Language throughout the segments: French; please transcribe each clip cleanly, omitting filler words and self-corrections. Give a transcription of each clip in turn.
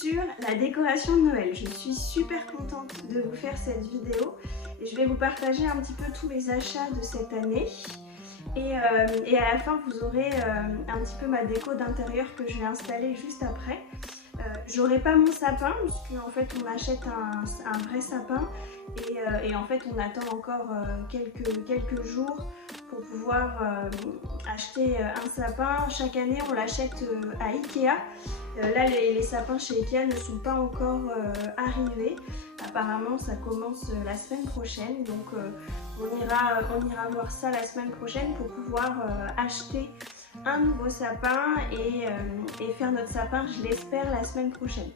sur la décoration de Noël. Je suis super contente de vous faire cette vidéo et je vais vous partager un petit peu tous mes achats de cette année. Et à la fin, vous aurez un petit peu ma déco d'intérieur que je vais installer juste après. J'aurai pas mon sapin puisque en fait on achète un vrai sapin et en fait on attend encore quelques jours pour pouvoir acheter un sapin. Chaque année on l'achète à Ikea. Là les sapins chez Ikea ne sont pas encore arrivés. Apparemment ça commence la semaine prochaine, donc on ira voir ça la semaine prochaine pour pouvoir acheter un nouveau sapin et faire notre sapin, je l'espère, la semaine prochaine.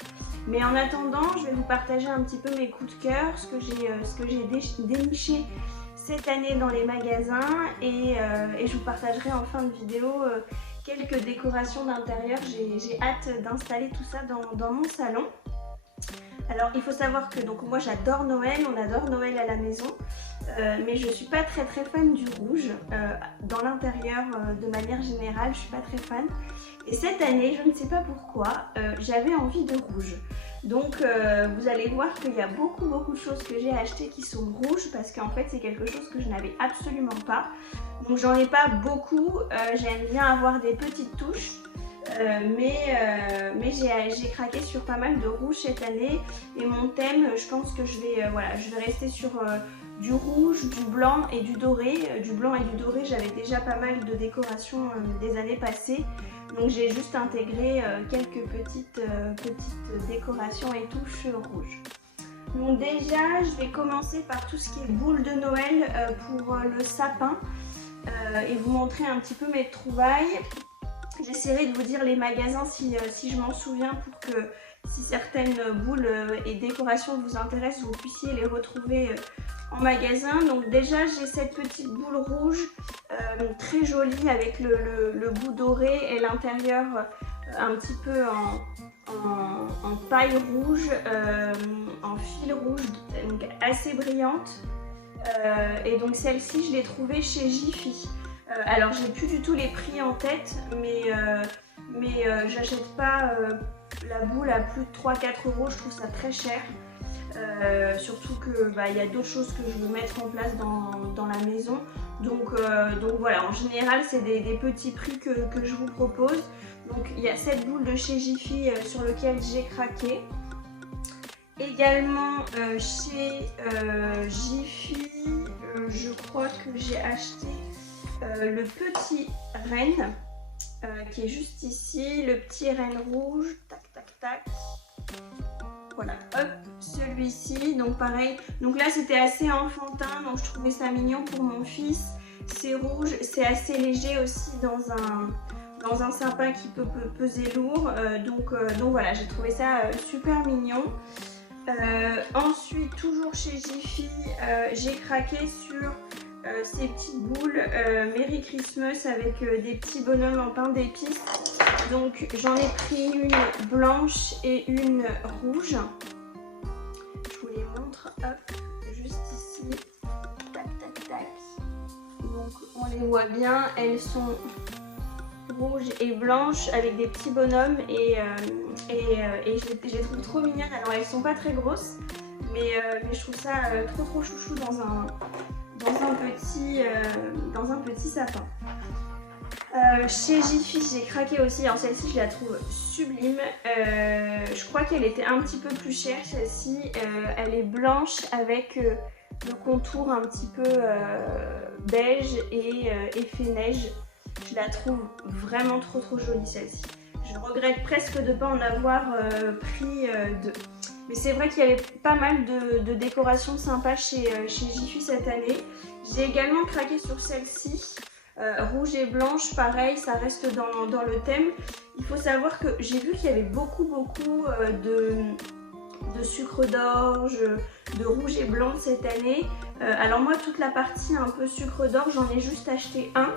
Mais en attendant, je vais vous partager un petit peu mes coups de cœur, ce que j'ai déniché cette année dans les magasins et je vous partagerai en fin de vidéo quelques décorations d'intérieur. J'ai hâte d'installer tout ça dans mon salon. Alors il faut savoir que donc moi j'adore Noël, on adore Noël à la maison, mais je suis pas très fan du rouge. Dans l'intérieur de manière générale, je suis pas très fan. Et cette année, je ne sais pas pourquoi, j'avais envie de rouge. Donc vous allez voir qu'il y a beaucoup de choses que j'ai achetées qui sont rouges parce qu'en fait c'est quelque chose que je n'avais absolument pas. Donc j'en ai pas beaucoup, j'aime bien avoir des petites touches. Mais j'ai craqué sur pas mal de rouge cette année et mon thème, je pense que je vais rester sur du rouge, du blanc et du doré. Du blanc et du doré, j'avais déjà pas mal de décorations des années passées, donc j'ai juste intégré quelques petites décorations et touches rouges. Donc déjà, je vais commencer par tout ce qui est boules de Noël pour le sapin et vous montrer un petit peu mes trouvailles. J'essaierai de vous dire les magasins si je m'en souviens pour que si certaines boules et décorations vous intéressent, vous puissiez les retrouver en magasin. Donc déjà j'ai cette petite boule rouge très jolie avec le bout doré et l'intérieur un petit peu en paille rouge, en fil rouge, donc assez brillante. Et donc celle-ci je l'ai trouvée chez Jiffy. Alors j'ai plus du tout les prix en tête, mais j'achète pas la boule à plus de 3-4 €, je trouve ça très cher. Surtout que y a d'autres choses que je veux mettre en place dans la maison. Donc voilà, en général c'est des petits prix que je vous propose. Donc il y a cette boule de chez Jiffy sur lequel j'ai craqué. Également chez Jiffy, je crois que j'ai acheté le petit renne qui est juste ici, le petit renne rouge, tac, voilà, hop, celui-ci, donc pareil, donc là c'était assez enfantin, donc je trouvais ça mignon pour mon fils, c'est rouge, c'est assez léger aussi dans un sapin qui peut peser lourd, donc voilà, j'ai trouvé ça super mignon. Ensuite, toujours chez Jiffy, j'ai craqué sur ces petites boules Merry Christmas avec des petits bonhommes en pain d'épices. Donc j'en ai pris une blanche et une rouge. Je vous les montre, hop, juste ici, tac. Donc on les voit bien, elles sont rouges et blanches avec des petits bonhommes et je les trouve trop mignonnes. Alors elles sont pas très grosses, mais je trouve ça trop chouchou dans un petit sapin. Chez Jiffy j'ai craqué aussi, alors celle-ci je la trouve sublime, je crois qu'elle était un petit peu plus chère celle-ci, elle est blanche avec le contour un petit peu beige et effet neige. Je la trouve vraiment trop jolie celle-ci. Je regrette presque de ne pas en avoir pris deux. Mais c'est vrai qu'il y avait pas mal de décorations sympas chez Jiffy cette année. J'ai également craqué sur celle-ci, rouge et blanche, pareil, ça reste dans le thème. Il faut savoir que j'ai vu qu'il y avait beaucoup de sucre d'orge, de rouge et blanc cette année. Alors moi, toute la partie un peu sucre d'orge, j'en ai juste acheté un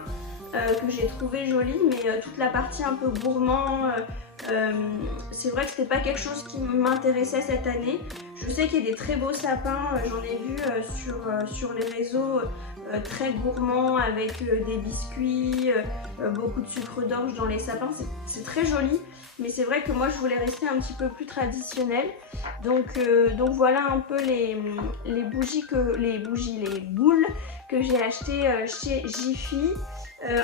que j'ai trouvé joli, mais toute la partie un peu gourmand, c'est vrai que c'était pas quelque chose qui m'intéressait cette année. Je sais qu'il y a des très beaux sapins, j'en ai vu sur les réseaux très gourmands avec des biscuits, beaucoup de sucre d'orge dans les sapins, c'est très joli. Mais c'est vrai que moi je voulais rester un petit peu plus traditionnel. Donc voilà un peu les boules que j'ai achetées chez Jiffy.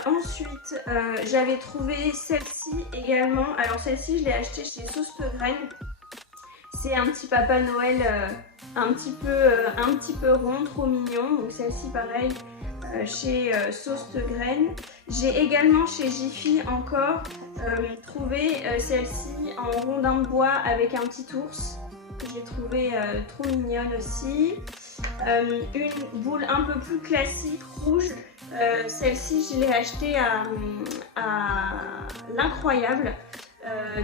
Ensuite j'avais trouvé celle-ci également. Alors celle-ci je l'ai achetée chez Sauce Graine. C'est un petit Papa Noël un petit peu rond, trop mignon. Donc celle-ci pareil chez Sauce Graine. J'ai également chez Jiffy encore trouvé celle-ci en rondin de bois avec un petit ours. J'ai trouvé trop mignonne aussi. Une boule un peu plus classique, rouge. Celle-ci je l'ai achetée à l'Incroyable.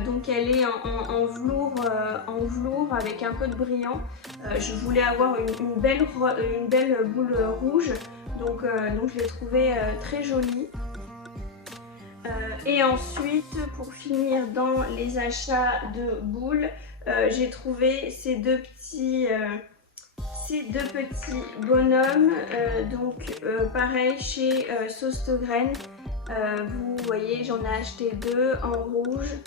Donc elle est en velours avec un peu de brillant. Je voulais avoir une belle boule rouge, donc je l'ai trouvée très jolie. Et ensuite, pour finir dans les achats de boules, j'ai trouvé ces deux petits bonhommes. Pareil chez Sauce Graine. Vous voyez, j'en ai acheté deux en rouge.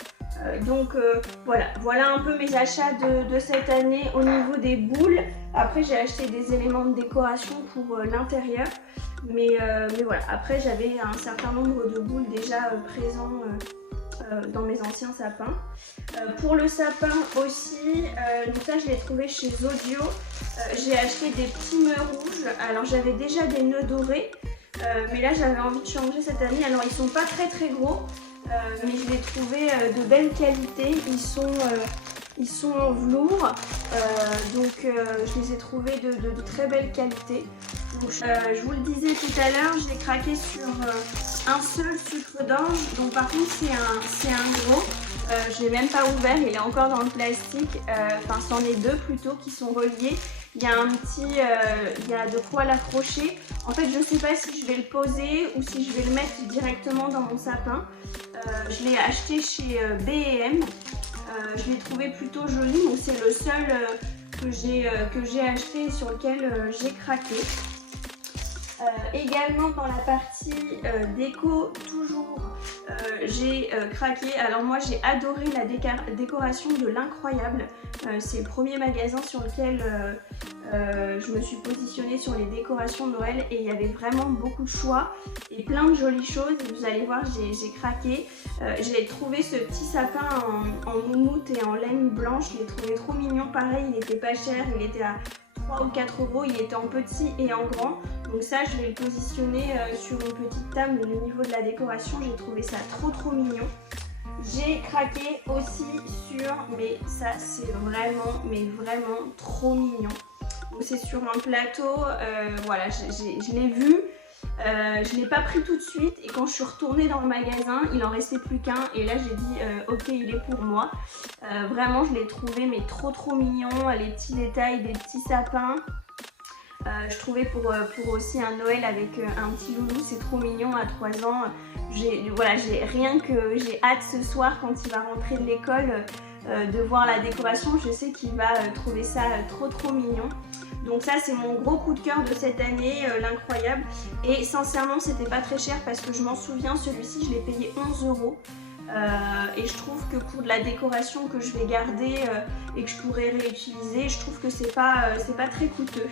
Voilà un peu mes achats de cette année au niveau des boules. Après j'ai acheté des éléments de décoration pour l'intérieur. Mais voilà, après j'avais un certain nombre de boules déjà présents dans mes anciens sapins. Pour le sapin aussi, donc ça je l'ai trouvé chez Zodio. J'ai acheté des petits nœuds rouges. Alors j'avais déjà des nœuds dorés. Mais là j'avais envie de changer cette année. Alors ils sont pas très gros, mais je les trouvais de belle qualité. Ils sont en velours, je les ai trouvés de très belle qualité. Donc, je vous le disais tout à l'heure, j'ai craqué sur un seul sucre d'orge. Donc par contre c'est un gros. Je l'ai même pas ouvert, il est encore dans le plastique. Enfin c'en est deux plutôt qui sont reliés. Il y a il y a de quoi l'accrocher. En fait, je ne sais pas si je vais le poser ou si je vais le mettre directement dans mon sapin. Je l'ai acheté chez B&M. Je l'ai trouvé plutôt joli, donc c'est le seul que j'ai acheté et sur lequel j'ai craqué. Également dans la partie déco, toujours j'ai craqué. Alors moi j'ai adoré la décoration de l'Incroyable. C'est le premier magasin sur lequel je me suis positionnée sur les décorations de Noël et il y avait vraiment beaucoup de choix et plein de jolies choses. Vous allez voir, j'ai craqué. J'ai trouvé ce petit sapin en moumoute et en laine blanche. Je l'ai trouvé trop mignon. Pareil, il était pas cher, il était à 3 ou 4 euros. Il était en petit et en grand. Donc ça, je vais le positionner sur une petite table. Mais au niveau de la décoration, j'ai trouvé ça trop mignon. J'ai craqué aussi sur, mais ça c'est vraiment trop mignon. Donc c'est sur un plateau, voilà, je l'ai vu, je ne l'ai pas pris tout de suite et quand je suis retournée dans le magasin, il en restait plus qu'un et là j'ai dit ok, il est pour moi. Vraiment, je l'ai trouvé mais trop mignon, les petits détails des petits sapins. Je trouvais pour aussi un Noël avec un petit loulou, c'est trop mignon à 3 ans. J'ai hâte ce soir quand il va rentrer de l'école de voir la décoration. Je sais qu'il va trouver ça trop mignon. Donc ça c'est mon gros coup de cœur de cette année, l'Incroyable. Et sincèrement c'était pas très cher parce que je m'en souviens, celui-ci je l'ai payé 11 euros. Et je trouve que pour de la décoration que je vais garder et que je pourrais réutiliser, je trouve que c'est pas très coûteux.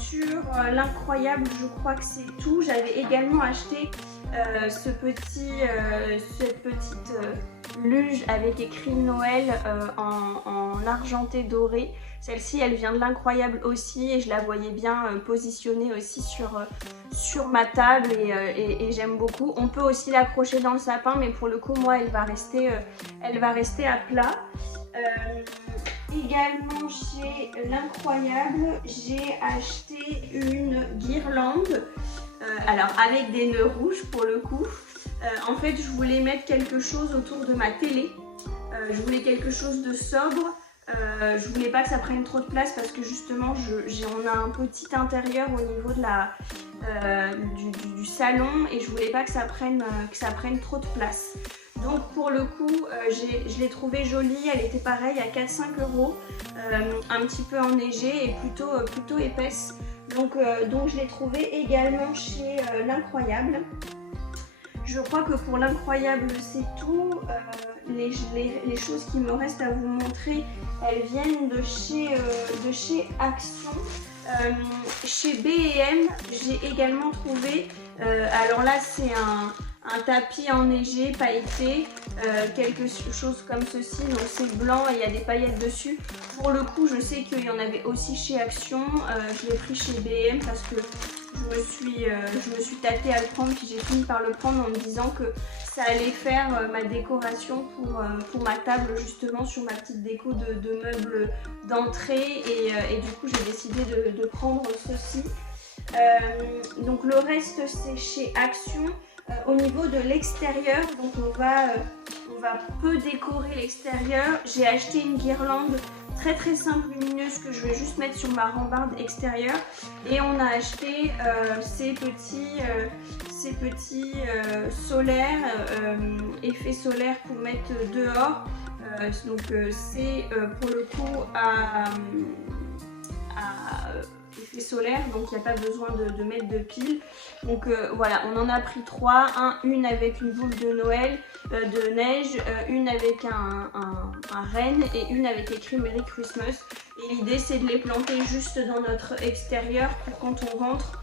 Sur l'Incroyable, je crois que c'est tout. J'avais également acheté cette petite luge avec écrit Noël en argenté doré. Celle-ci, elle vient de l'Incroyable aussi et je la voyais bien positionnée aussi sur ma table et j'aime beaucoup. On peut aussi l'accrocher dans le sapin, mais pour le coup, moi, elle va rester à plat. Également chez l'Incroyable, j'ai acheté une guirlande, alors avec des nœuds rouges pour le coup. En fait, je voulais mettre quelque chose autour de ma télé. Je voulais quelque chose de sobre. Je voulais pas que ça prenne trop de place parce que justement, on a un petit intérieur au niveau de du salon et je voulais pas que ça prenne trop de place. Donc pour le coup, je l'ai trouvée jolie, elle était pareille à 4-5 €, un petit peu enneigée et plutôt épaisse. Donc je l'ai trouvée également chez L'Incroyable. Je crois que pour L'Incroyable c'est tout. Les choses qui me restent à vous montrer, elles viennent de chez Action. Chez B&M, j'ai également trouvé, alors là c'est un tapis enneigé, pailleté, quelque chose comme ceci, donc c'est blanc et il y a des paillettes dessus. Pour le coup, je sais qu'il y en avait aussi chez Action, je l'ai pris chez B&M parce que je me suis tâtée à le prendre, puis j'ai fini par le prendre en me disant que ça allait faire ma décoration pour ma table, justement sur ma petite déco de meubles d'entrée, et du coup j'ai décidé de prendre ceci. Donc le reste c'est chez Action. Au niveau de l'extérieur, donc on va peu décorer l'extérieur. J'ai acheté une guirlande très simple, lumineuse, que je vais juste mettre sur ma rambarde extérieure, et on a acheté ces petits solaires, effets solaires pour mettre dehors. Donc c'est pour le coup à effet solaire, donc il n'y a pas besoin de mettre de pile. Donc voilà, on en a pris 3, une avec une boule de Noël, de neige, une avec un renne et une avec écrit Merry Christmas. Et l'idée c'est de les planter juste dans notre extérieur pour quand on rentre,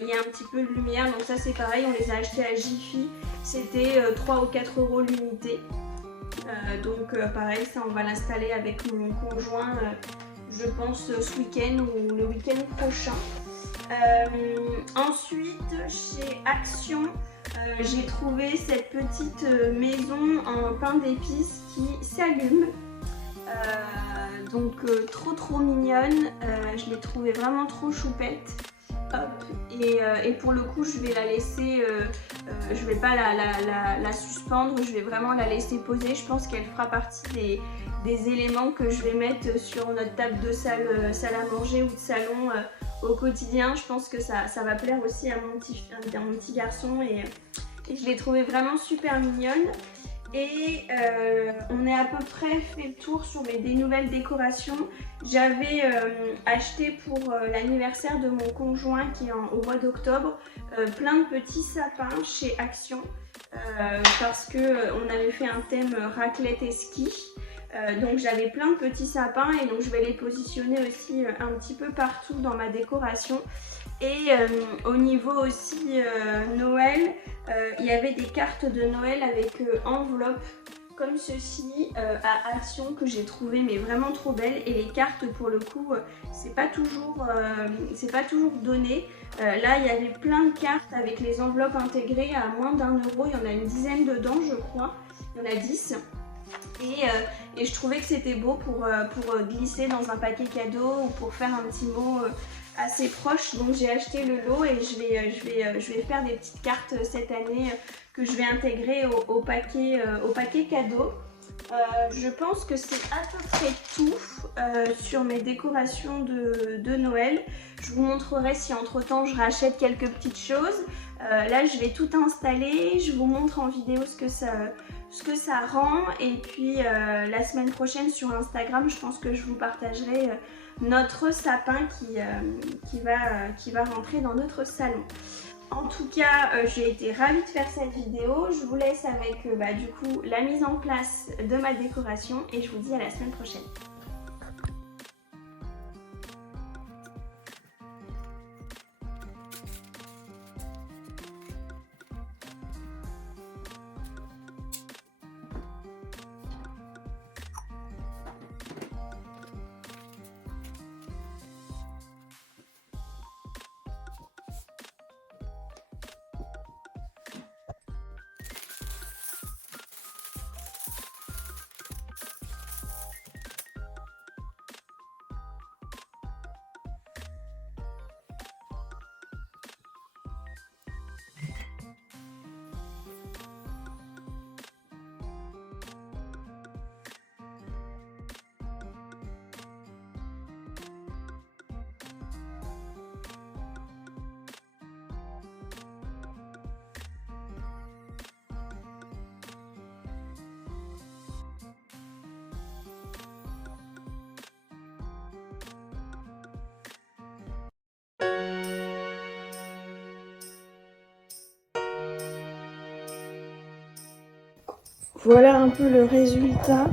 il y a un petit peu de lumière. Donc ça c'est pareil, on les a achetés à Jiffy, c'était 3 ou 4 € l'unité. Donc pareil, ça on va l'installer avec mon conjoint, je pense ce week-end ou le week-end prochain. Ensuite, chez Action, j'ai trouvé cette petite maison en pain d'épices qui s'allume. Donc trop mignonne, je l'ai trouvée vraiment trop choupette. Hop. Et pour le coup je vais la laisser, je vais pas la suspendre, je vais vraiment la laisser poser. Je pense qu'elle fera partie des éléments que je vais mettre sur notre table de salle à manger ou de salon au quotidien. Je pense que ça va plaire aussi à mon petit garçon, et je l'ai trouvée vraiment super mignonne. Et on est à peu près fait le tour sur des nouvelles décorations. J'avais acheté pour l'anniversaire de mon conjoint qui est au mois d'octobre plein de petits sapins chez Action, parce qu'on avait fait un thème raclette et ski. Donc j'avais plein de petits sapins, et donc je vais les positionner aussi un petit peu partout dans ma décoration. Et au niveau aussi Noël, il y avait des cartes de Noël avec enveloppe comme ceci à Action, que j'ai trouvé mais vraiment trop belle. Et les cartes pour le coup c'est pas toujours donné. Là il y avait plein de cartes avec les enveloppes intégrées à moins d'1 €. Il y en a une dizaine dedans je crois, il y en a 10. Et je trouvais que c'était beau pour glisser dans un paquet cadeau ou pour faire un petit mot assez proche. Donc j'ai acheté le lot et je vais faire des petites cartes cette année que je vais intégrer au paquet cadeau. Je pense que c'est à peu près tout sur mes décorations de Noël. Je vous montrerai si entre temps je rachète quelques petites choses. Là je vais tout installer, je vous montre en vidéo ce que ça rend, et puis la semaine prochaine sur Instagram je pense que je vous partagerai notre sapin qui va rentrer dans notre salon. En tout cas, j'ai été ravie de faire cette vidéo. Je vous laisse avec du coup la mise en place de ma décoration, et je vous dis à la semaine prochaine. voilà un peu le résultat.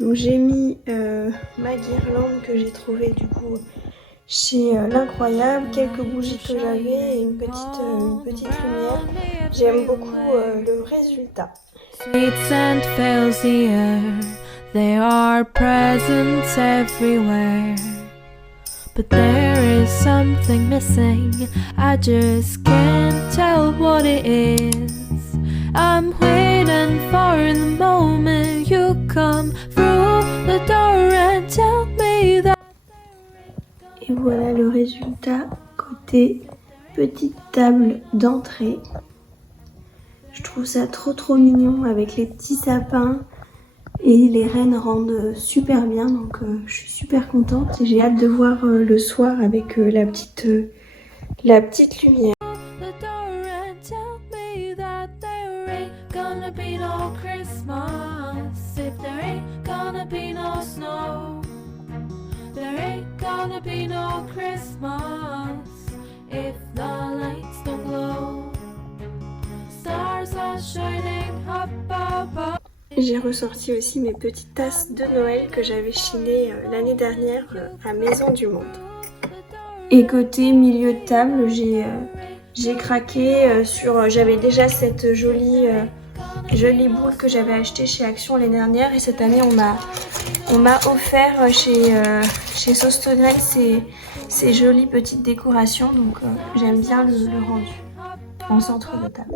Donc j'ai mis ma guirlande que j'ai trouvée du coup chez l'Incroyable, quelques bougies que j'avais et une petite lumière. J'aime beaucoup le résultat. Sweet scent fills the air. They are present everywhere. But there is something missing. I just can't tell what it is. I'm waiting for the moment you come through the door and tell me that. Et voilà le résultat côté petite table d'entrée. Je trouve ça trop mignon avec les petits sapins et les rennes rendent super bien, donc je suis super contente et j'ai hâte de voir le soir avec la petite lumière. J'ai ressorti aussi mes petites tasses de Noël que j'avais chinées l'année dernière à Maison du Monde. Et côté milieu de table, j'ai craqué sur... J'avais déjà cette jolie boule que j'avais achetée chez Action l'année dernière. Et cette année, on m'a offert chez Sauce-Tonel ces jolies petites décorations. Donc j'aime bien le rendu en centre de table.